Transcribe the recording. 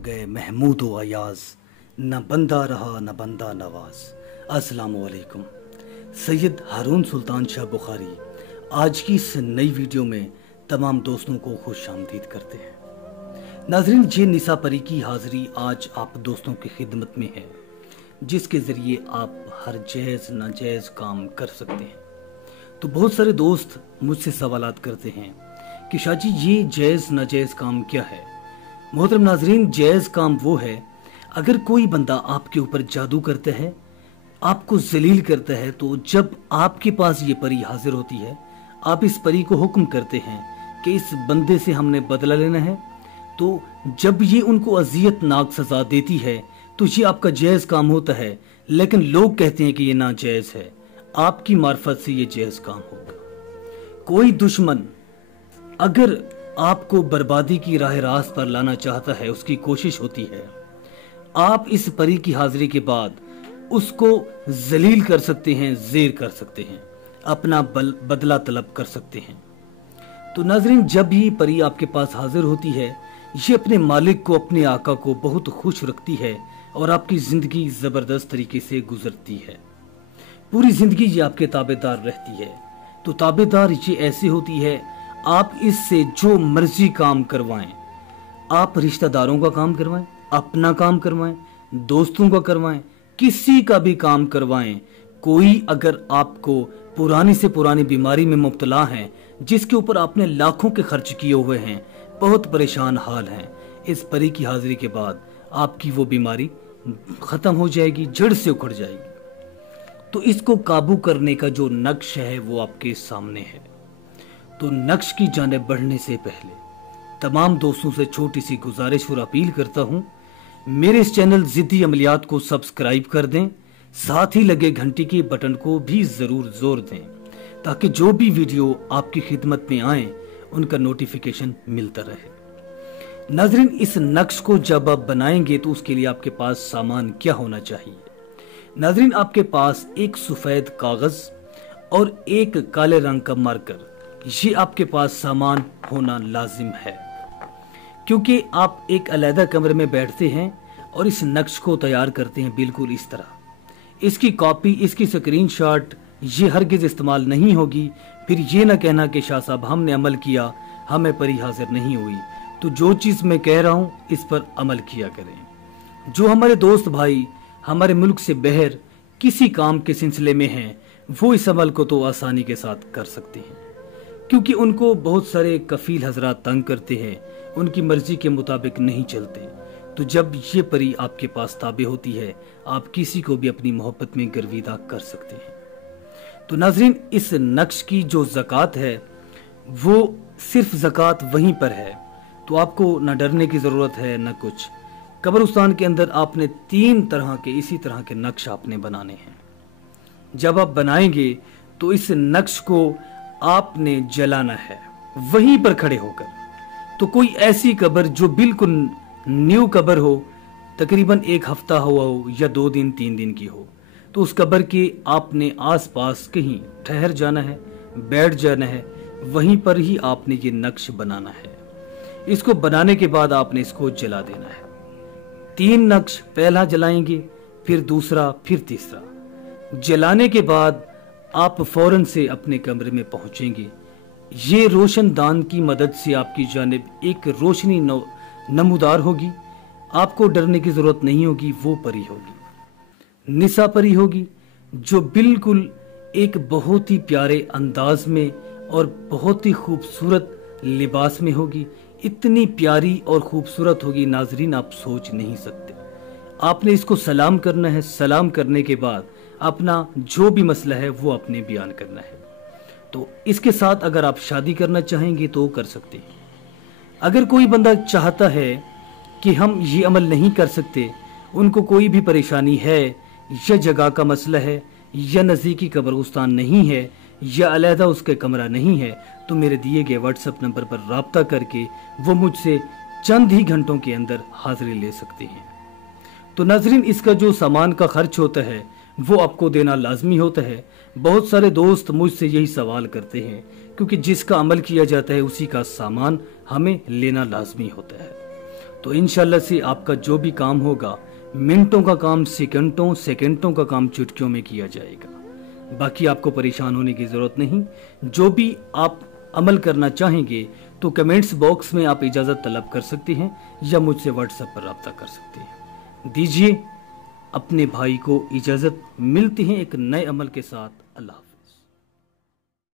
गए महमूद व अयाज, न बंदा रहा न बंदा नवाज। अस्सलाम वालेकुम। सैयद हारून सुल्तान शाह बुखारी आज की इस नई वीडियो में तमाम दोस्तों को खुश आमदीद करते हैं। नाजरीन, ये निसा परी की हाजिरी आज आप दोस्तों की खिदमत में है, जिसके ज़रिए आप हर जायज़ नाजायज़ काम कर सकते हैं। तो बहुत सारे दोस्त मुझसे सवालात करते हैं कि शाह जी ये जायज़ नाजायज़ काम क्या है। मोहतरम नाजरीन, जायज़ काम वो है अगर कोई बंदा आपके ऊपर जादू करता है, आपको जलील करता है, तो जब आपके पास ये परी हाजिर होती है, आप इस परी को हुक्म करते हैं कि इस बंदे से हमने बदला लेना है। तो जब ये उनको अजियतनाक सज़ा देती है तो ये आपका जायज़ काम होता है, लेकिन लोग कहते हैं कि ये नाजायज़ है। आपकी मार्फत से ये जायज़ काम होगा। कोई दुश्मन अगर आपको बर्बादी की राह रास्त पर लाना चाहता है, उसकी कोशिश होती है, आप इस परी की हाजिरी के बाद उसको जलील कर सकते हैं, ज़ेर कर सकते हैं, अपना बदला तलब कर सकते हैं। तो नाजरीन, जब ये परी आपके पास हाजिर होती है, ये अपने मालिक को, अपने आका को बहुत खुश रखती है और आपकी ज़िंदगी ज़बरदस्त तरीके से गुजरती है। पूरी ज़िंदगी ये आपके ताबेदार रहती है। तो ताबेदार ये ऐसे होती है, आप इससे जो मर्जी काम करवाएं, आप रिश्तेदारों का काम करवाएं, अपना काम करवाएं, दोस्तों का करवाएं, किसी का भी काम करवाएं। कोई अगर आपको पुरानी से पुरानी बीमारी में मुब्तला है, जिसके ऊपर आपने लाखों के खर्च किए हुए हैं, बहुत परेशान हाल हैं, इस परी की हाजिरी के बाद आपकी वो बीमारी खत्म हो जाएगी, जड़ से उखड़ जाएगी। तो इसको काबू करने का जो नक्श है वो आपके सामने है। तो नक्श की जानिब बढ़ने से पहले तमाम दोस्तों से छोटी सी गुजारिश और अपील करता हूं, मेरे इस चैनल ज़िद्दी अमलियात को सब्सक्राइब कर दें, साथ ही लगे घंटी के बटन को भी ज़रूर जोर दें, ताकि जो भी वीडियो आपकी खिदमत में आए उनका नोटिफिकेशन मिलता रहे। नाजरीन, इस नक्श को जब आप बनाएंगे तो उसके लिए आपके पास सामान क्या होना चाहिए। नाजरीन, आपके पास एक सफ़ेद कागज़ और एक काले रंग का मार्कर, ये आपके पास सामान होना लाजिम है, क्योंकि आप एक अलहदा कमरे में बैठते हैं और इस नक्श को तैयार करते हैं बिल्कुल इस तरह। इसकी कॉपी, इसकी स्क्रीनशॉट ये हरगिज़ इस्तेमाल नहीं होगी। फिर ये ना कहना कि शाह साहब हमने अमल किया, हमें परी हाजिर नहीं हुई। तो जो चीज़ मैं कह रहा हूँ इस पर अमल किया करें। जो हमारे दोस्त भाई हमारे मुल्क से बहर किसी काम के सिलसिले में हैं, वो इस अमल को तो आसानी के साथ कर सकते हैं, क्योंकि उनको बहुत सारे कफील हजरात तंग करते हैं, उनकी मर्जी के मुताबिक नहीं चलते। तो जब ये परी आपके पास ताबे होती है, आप किसी को भी अपनी मोहब्बत में गर्विदा कर सकते हैं। तो नाजरीन, इस नक्श की जो ज़कात है वो सिर्फ ज़कात वहीं पर है, तो आपको न डरने की ज़रूरत है न कुछ। कब्रिस्तान के अंदर आपने 3 तरह के इसी तरह के नक्श आपने बनाने हैं। जब आप बनाएंगे तो इस नक्श को आपने जलाना है वहीं पर खड़े होकर। तो कोई ऐसी कब्र जो बिल्कुल न्यू कब्र हो, तकरीबन 1 हफ्ता हुआ हो या 2 दिन 3 दिन की हो, तो उस कब्र के आपने आसपास कहीं ठहर जाना है, बैठ जाना है, वहीं पर ही आपने ये नक्श बनाना है। इसको बनाने के बाद आपने इसको जला देना है। 3 नक्श पहला जलाएंगे, फिर दूसरा, फिर तीसरा। जलाने के बाद आप फौरन से अपने कमरे में पहुंचेंगे। ये रोशनदान की मदद से आपकी जानिब एक रोशनी नमूदार होगी। आपको डरने की जरूरत नहीं होगी। वो परी होगी, निसा परी होगी, जो बिल्कुल एक बहुत ही प्यारे अंदाज में और बहुत ही खूबसूरत लिबास में होगी। इतनी प्यारी और खूबसूरत होगी नाजरीन, आप सोच नहीं सकते। आपने इसको सलाम करना है। सलाम करने के बाद अपना जो भी मसला है वो आपने बयान करना है। तो इसके साथ अगर आप शादी करना चाहेंगे तो कर सकते हैं। अगर कोई बंदा चाहता है कि हम ये अमल नहीं कर सकते, उनको कोई भी परेशानी है, या जगह का मसला है, या नज़दीकी कब्रिस्तान नहीं है, या अलहदा उसके कमरा नहीं है, तो मेरे दिए गए व्हाट्सएप नंबर पर राब्ता करके वो मुझसे चंद ही घंटों के अंदर हाजिरी ले सकते हैं। तो नाजरीन, इसका जो सामान का खर्च होता है वो आपको देना लाजमी होता है। बहुत सारे दोस्त मुझसे यही सवाल करते हैं, क्योंकि जिसका अमल किया जाता है उसी का सामान हमें लेना लाजमी होता है। تو انشاءاللہ سے آپ کا جو بھی کام ہوگا منٹوں کا کام سیکنڈوں کا کام چٹکیوں میں کیا جائے گا. باقی آپ کو پریشان ہونے کی ضرورت نہیں. جو بھی آپ عمل کرنا چاہیں گے تو کمنٹس باکس میں آپ اجازت طلب کر سکتے ہیں یا مجھ سے واٹس ایپ پر رابطہ کر سکتے ہیں. دیجیے اپنے بھائی کو اجازت. ملتے ہیں ایک نئے عمل کے ساتھ. اللہ حافظ.